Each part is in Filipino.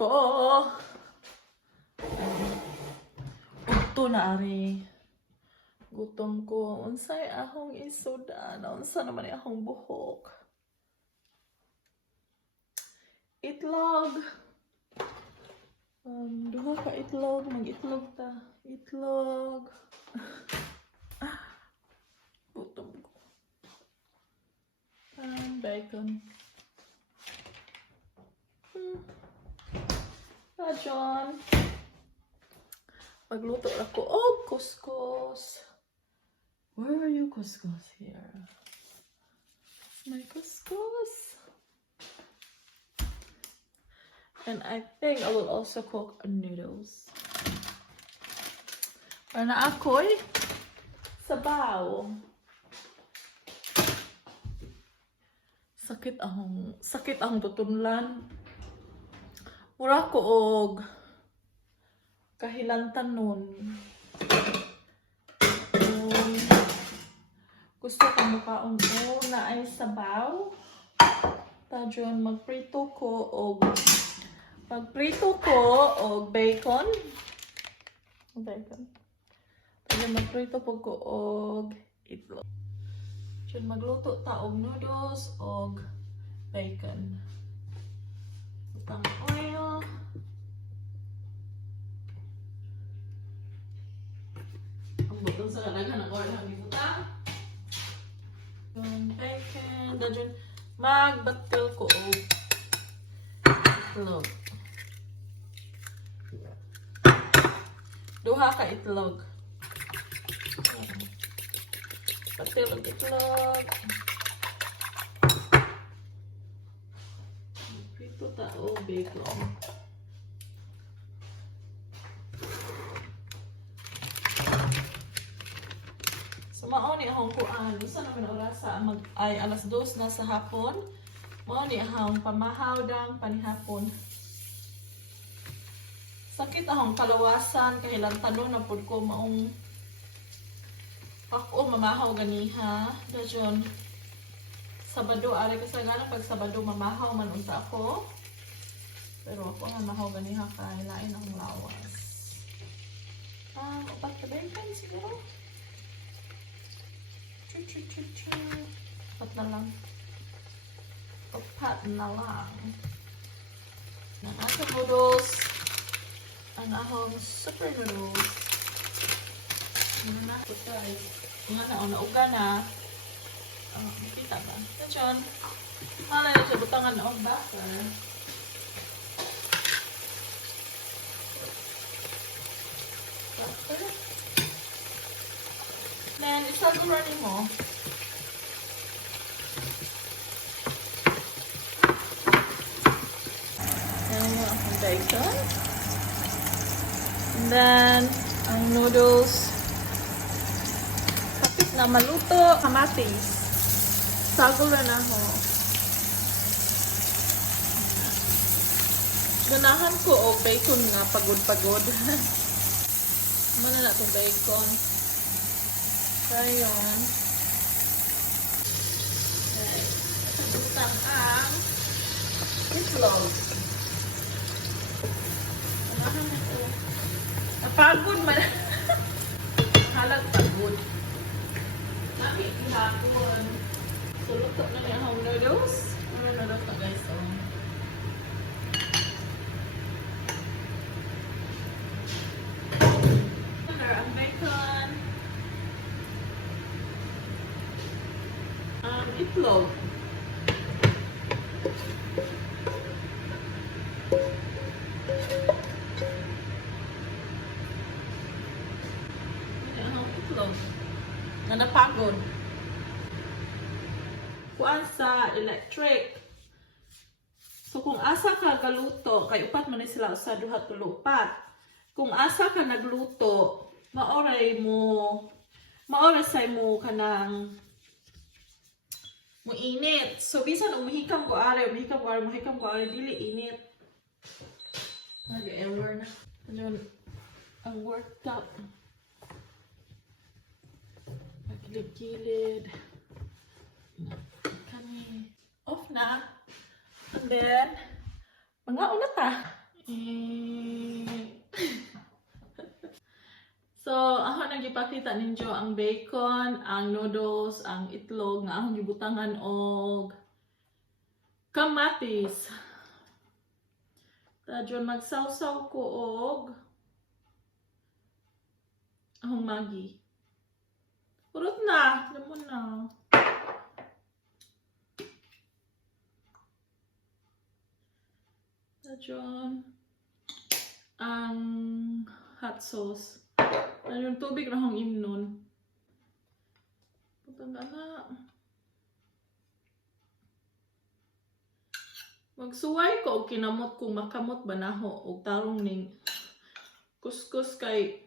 ko. Ito na ari. Gutom ko. Unsay ahong isudan. Unsa naman ahong buhok. Itlog. Duha ka itlog. Mag-itlog ta. Itlog. Gutom ko. Bacon. John. Magluto ako. Oh, couscous. Where are you, couscous? Here. My couscous. And I think I will also cook noodles. Para na ako'y sabaw. Sakit ahong tutunlan. Mura ko og kahilantan nun. Gusto ko mukhaon ko na ay sabaw. Tadyon magprito ko og bacon. Tadyon magprito po ko og itlog. Tadyon magluto ta og noodles og bacon. Butang oil. Ang butang sa kanagan ng oil ang ibutang. Bacon. Tadyon magbatil ko og itlog. Duha ka itlog. Batil og itlog. Prito ta o bacon. So mao ni akong kuan. Usa naman oras sa ay alas 2 na sa hapon. Mao ni akong pamahaw dang panihapon. Sakit akong kalawasan kahilantanon na pud ko maong ako mamahaw ganiha. Dayon Sabado ari kasagaran pag Sabado mamahaw man unta ako. Pero ako nga mahaw ganiha kay lain akong lawas. Upat ka bacon siguro. Upat na lang. Upat na lang. Nasa noodles. Ang ahong super noodles. Muna na ako guys. Nga na, nauga na. Makita ba? Diyan. Malay na siya butangan na ang butter. Butter. Then, isaguran mo. Yan mo ang bacon. And then, ang noodles. Kapit na maluto. Kamatis. Saguran ako. Ganahan ko o bacon nga. Pagod-pagod. Mana na itong bacon. Ayan. Okay. Sabutang ang itlog. Ganahan na ito. Napagod man. Halag pagod. Sabi, ihapon. So, luto na niya ang noodles. Ano noodles na guys? Ang bacon. Itlog. Na napagod. Kuan sa electric. So kung asa ka galuto, kay upat man sila sa duha tulo upat. Kung asa ka nagluto, maoray say mo kanang init. So bisan umihikam ko ari dili init. Nag-error na. Ayun ang work cup. Gilid-gilid. Kami off na. And then, mga una ta. So, ako nang ipakita ninyo ang bacon, ang noodles, ang itlog nga akong gibutangan og kamatis. Tadyon magsawsaw ko og ahong magi. Purot na, mo na. Tadyon ang hot sauce. Yung tubig na hong imnon. Putang na. Magsuway ko og kinamot kung makamot ba naho og tarong ning kuskus kay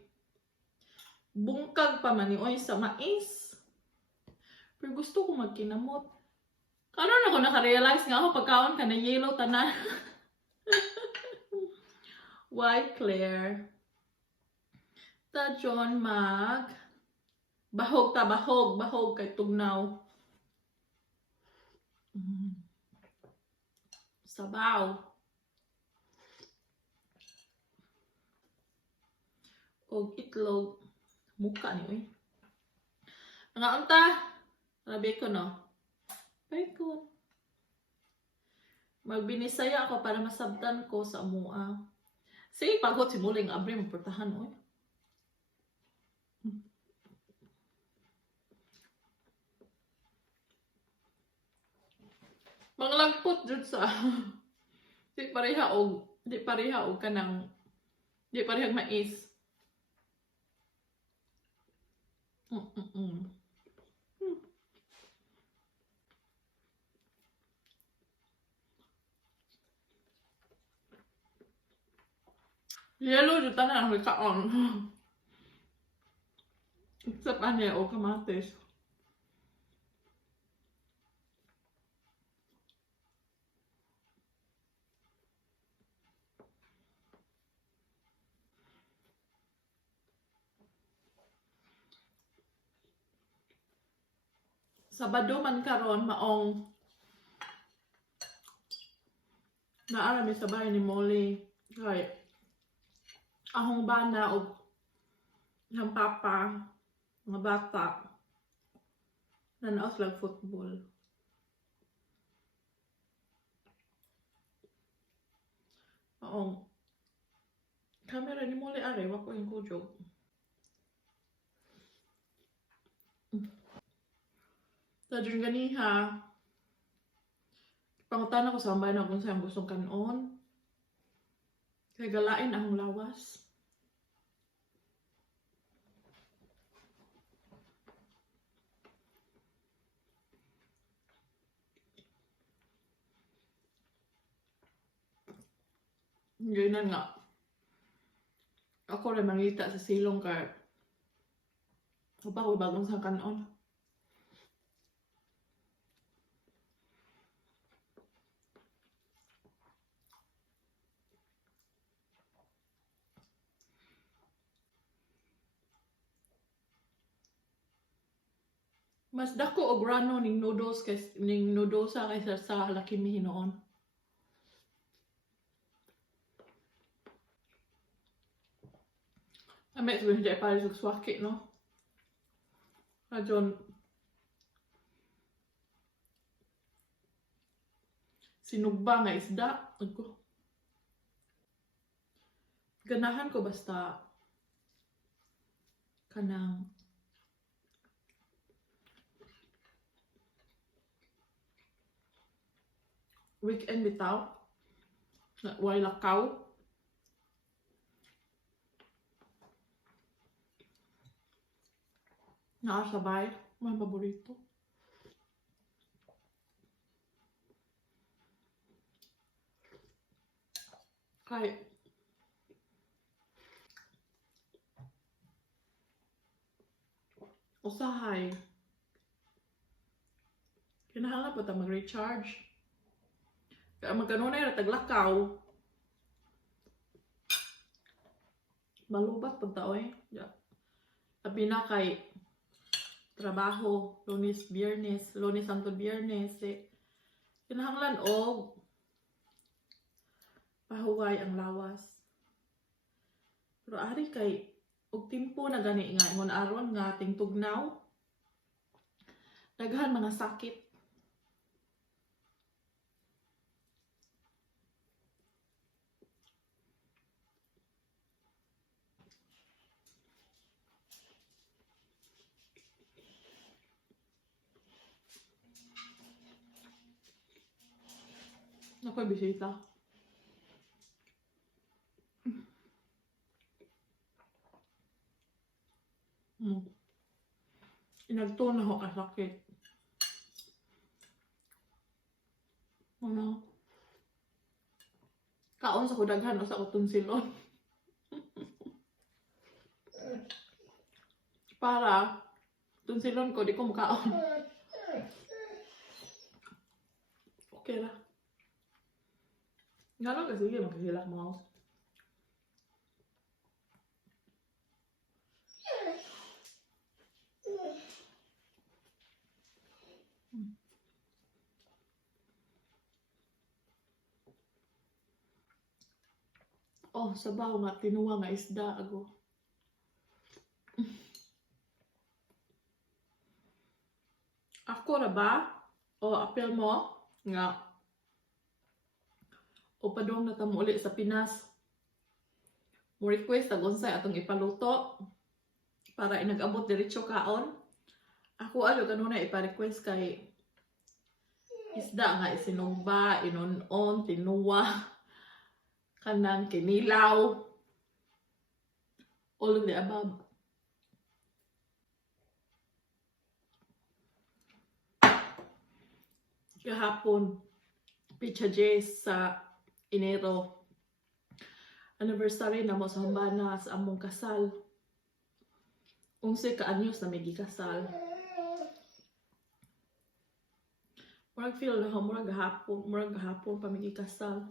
bungkag pa man ni oy sa mais. Pero gusto ko magkinamot. Karon ako naka-realize nga ako pagkaon ka na yellow tanan. White Claire. Tadyon mag bahog kay tugnaw. Sabaw. Og itlog. Muka ni oy. Nga unta, bacon no. Bacon. Magbinisaya ako para masabtan ko sa amua. Sige, pagod si muling abri maportahan oy. Manglagpot jud sa di pareha og kanang di parehang mais. Yellow jud tanan ang kaon. Except ane o kamatis. Sabado man karon maong naara mi sa bahay ni Molly kay ahong bana og ng papa mga bata nanaos lang football. Maong camera ni Molly are wako yung kujog. Tadyon ganiha, pangutan ako sa ambay na kung saan gustong kanon. Kaya galain ang lawas. Ganyan nga. Ako rin mangita sa silong kaya apa ko bagong sa kanon. Mas dako og grano ning noodles kaysa sa Lucky Me hinoon. Amet ko hindi pa rin swaki no. Ajon sinugba nga isda ko. Ganahan ko basta kanang weekend bitaw na way lakaw. Nakasabay, may paborito. Kay usahay kinahanglan pa ta mag-recharge. Kaya magkanunay na taglakaw. Malubat pag tao eh. Abi na kay trabaho, Lunes, Santo, Biyernes. Kinahanglan og pahuway ang lawas. Pero ari kay og timpo na gani nga ingon aron nga ating tugnaw daghan mga sakit. Nakoy bisita. Inagto na ako kasakit. Ano? Kaon sa kudaghan o sa kutunsilon. Para tunsilon ko di ko makaon. Okay lah. Nga kasi sige magkakilak mo. Oh, sabaw nga tinuwa nga isda ako. Ako na ba? O apel mo nga o padong na tamo ulit sa Pinas. Mo request sa unsay atong ipaluto para inag-abot diretso kaon. Ako ano kanuna ipa-request kay isda nga isinugba, inon-on, tinuwa, kanang kinilaw, all of the above. Kahapon, Picha J's sa Enero. Anniversary na mo sa Hambana sa among kasal. 11 ka anyos na may gikasal. Murag feel na murag gahapon pa may gikasal.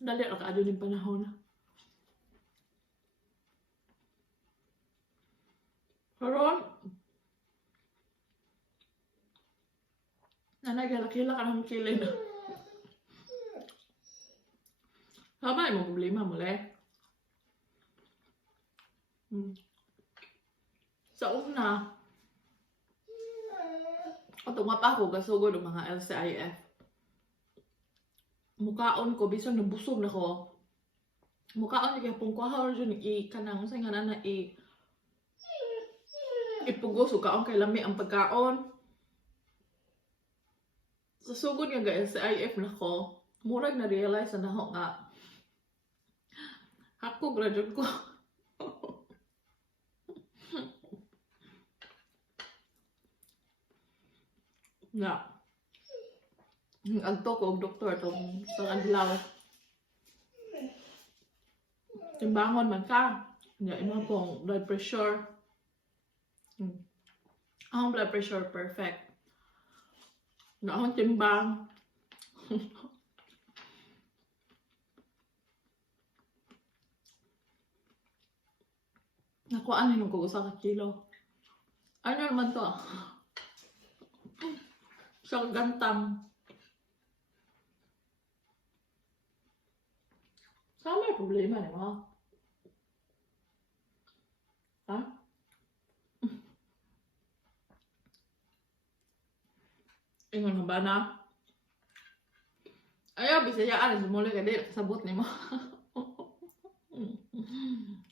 Dali ra kaadto ning panahon. Karon nanagalakila ka ng kilin. Sabay mo problema mo le. Sa una, automat ako gasugod ang mga LCIF. Mukaon ko, bisang nabusog na ko. Mukaon niya kaya pong kuha rin kanang sa nga na ipugos o kaon kay lami ang pagkaon. Sa sugod nga LCIF na ko, murag na-realize na ako nga ako graduate ko. Nga. Agto ko og doktor tong sa adlaw. Timbangon man ka. Nga imo pong blood pressure. Ang blood pressure perfect. Nga akong timbang. Nakuhaan nung ko usa ka kilo. Ano naman to? Siyang gantang. Saan may problema ni mo? Ha? Ingon ba na? Ayaw, bisayaan. Sumuli ka din. Kasabot ni mo.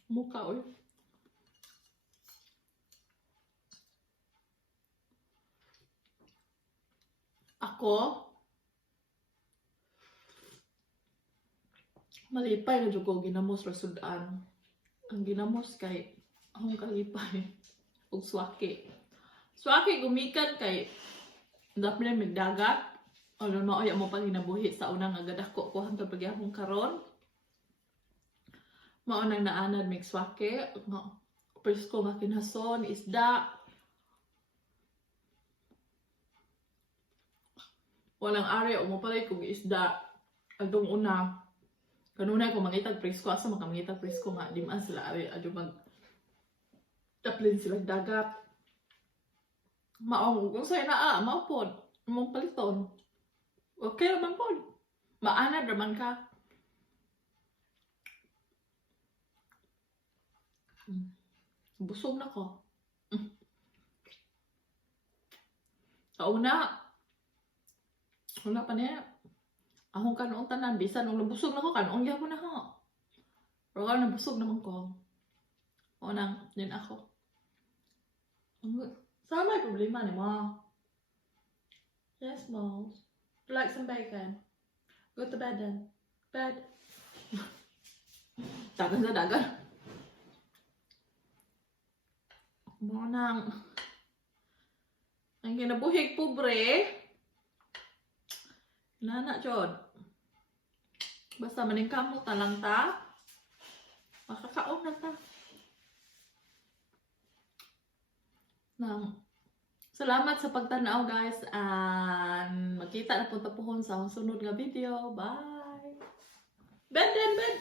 Mukha, uy. Ako, malipay na ko ginamos rasudaan. Ang ginamos kay akong kalipay ug swaki. Swaki gumikan kay dapat may dagat. Ano mao mo pang ginabuhi sa unang nga gadako ko hangtod pagyapon karon. Mao nang naanad mig swaki, presko nga kinason, isda. Walang ari o mo palay kog isda. Adtong una kanunay ko mangitag presko asa makamangitag presko nga di man sila ari adto mag taplin sila dagat. Maong kung sa'yo na mao pod. Mong paliton. Okay naman pod. Maanad naman ka. Busog na ko. Kauna. Wala pa niya. Ahong kanoong tanan. Bisa nung nabusog na ko, kanoong yapon na ho. Pero kung nabusog naman ko. O nang, din ako. Saan may problema ni mo? Yes, Mo. You like some bacon? Go to bed then. Bed. Dagan sa dagan. Mo nang. Ang kinabuhig pobre. Nana, Jod. Basta maning kamot na lang ta. Makakaon na ta. Salamat sa pagtanaw guys. And magkita na punta pohon sa sunod nga video. Bye! Bed then, bed!